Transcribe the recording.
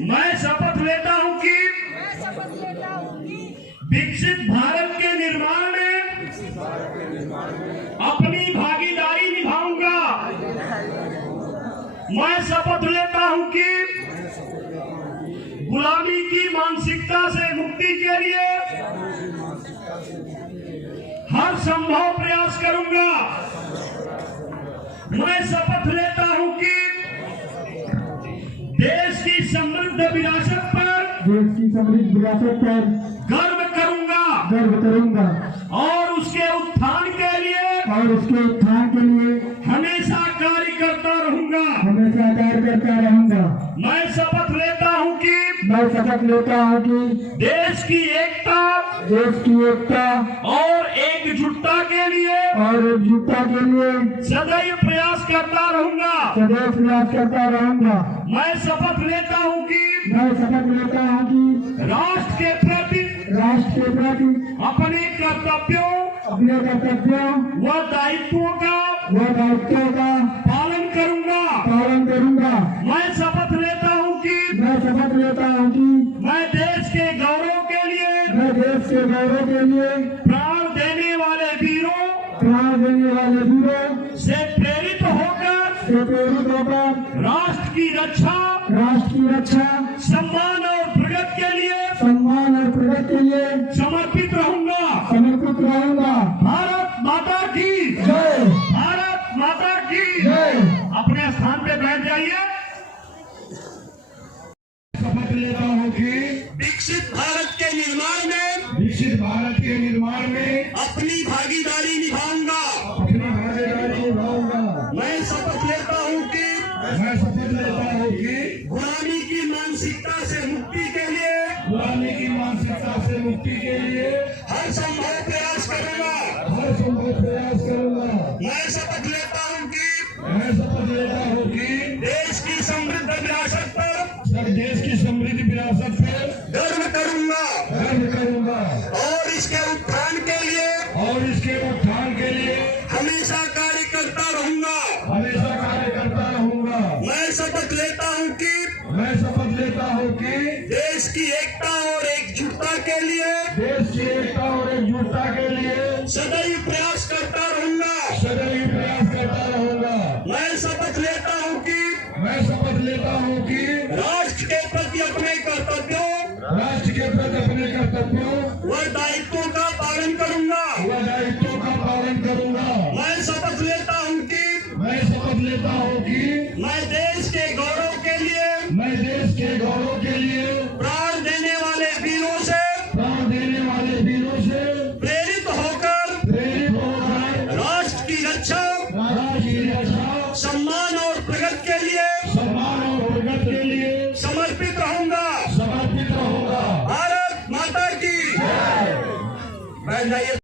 मैं शपथ लेता हूँ कि विकसित भारत के निर्माण में अपनी भागीदारी निभाऊंगा। मैं शपथ लेता हूँ कि गुलामी की मानसिकता से मुक्ति के लिए हर संभव प्रयास करूंगा। मैं शपथ लेता हूं कि देश की समृद्ध विरासत पर गर्व करूंगा और उसके उत्थान के लिए हमेशा कार्य करता रहूंगा। मैं शपथ लेता हूं कि देश की एकता और एकजुटता के लिए सदैव प्रयास करता रहूंगा। मैं शपथ लेता हूं कि राष्ट्र के प्रति अपने कर्तव्यों व दायित्वों का पालन करूंगा। मैं शपथ लेता हूं कि मैं देश के गौरव के लिए प्राण देने वाले वीरों से प्रेरित होकर राष्ट्र की रक्षा सम्मान और प्रगति के लिए समर्पित रहूंगा। भारत माता की जय। भारत माता की जय। अपने स्थान पे बैठ जाइए। शपथ लेता हूँ कि विकसित भारत के निर्माण में अपनी भागीदारी निभाऊंगा। मैं शपथ लेता हूँ कि गुलामी की मानसिकता से मुक्ति के लिए हर संभव प्रयास करूंगा। मैं शपथ लेता हूँ कि देश की समृद्ध विरासत पर गर्व करूंगा और इसके उत्थान के लिए हमेशा कार्य करता रहूंगा। मैं शपथ लेता हूँ कि देश की एकता और एकजुटता के लिए सदैव प्रयास करता रहूंगा। मैं शपथ लेता हूँ कि राष्ट्र के प्रति अपने कर्तव्यों व दायित्वों का पालन करूंगा। मैं शपथ लेता हूँ कि मैं देश के गौरव के लिए प्राण देने वाले वीरों से प्रेरित होकर राष्ट्र की रक्षा सम्मान और प्रगति के लिए समर्पित रहूंगा। भारत माता की जय।